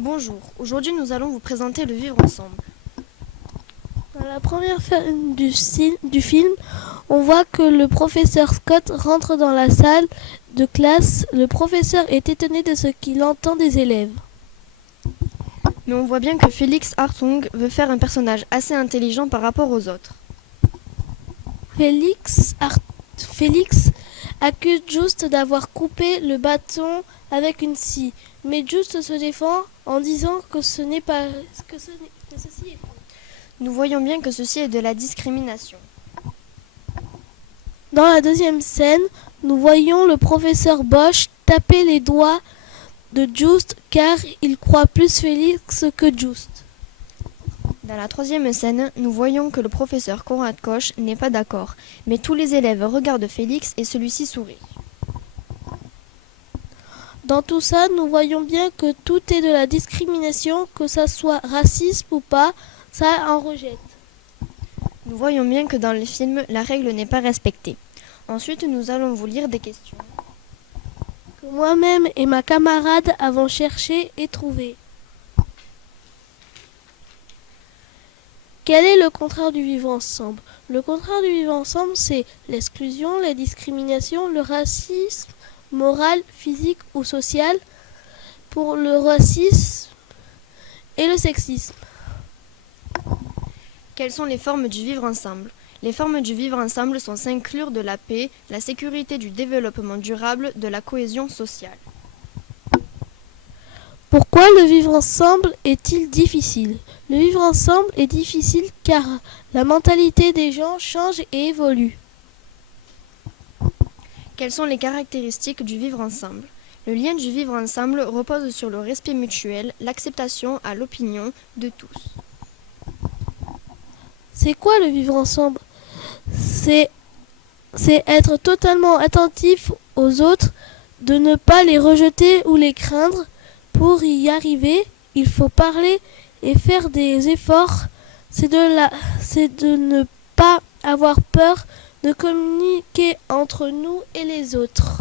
Bonjour, aujourd'hui nous allons vous présenter le vivre ensemble. Dans la première scène du film, on voit que le professeur Scott rentre dans la salle de classe. Le professeur est étonné de ce qu'il entend des élèves. Mais on voit bien que Félix Hartung veut faire un personnage assez intelligent par rapport aux autres. Félix accuse Just d'avoir coupé le bâton avec une scie, mais Just se défend en disant que ceci est faux. Nous voyons bien que ceci est de la discrimination. Dans la deuxième scène, nous voyons le professeur Bosch taper les doigts de Just car il croit plus Félix que Just. Dans la troisième scène, nous voyons que le professeur Konrad Koch n'est pas d'accord, mais tous les élèves regardent Félix et celui-ci sourit. Dans tout ça, nous voyons bien que tout est de la discrimination, que ça soit raciste ou pas, ça en rejette. Nous voyons bien que dans le film, la règle n'est pas respectée. Ensuite, nous allons vous lire des questions Que moi-même et ma camarade avons cherché et trouvé. Quel est le contraire du vivre ensemble? Le contraire du vivre ensemble, c'est l'exclusion, la discrimination, le racisme moral, physique ou social, pour le racisme et le sexisme. Quelles sont les formes du vivre ensemble? Les formes du vivre ensemble sont s'inclure de la paix, la sécurité, du développement durable, de la cohésion sociale. Pourquoi le vivre ensemble est-il difficile? Le vivre ensemble est difficile car la mentalité des gens change et évolue. Quelles sont les caractéristiques du vivre ensemble? Le lien du vivre ensemble repose sur le respect mutuel, l'acceptation à l'opinion de tous. C'est quoi le vivre ensemble? C'est être totalement attentif aux autres, de ne pas les rejeter ou les craindre. Pour y arriver, il faut parler et faire des efforts. C'est de ne pas avoir peur de communiquer entre nous et les autres.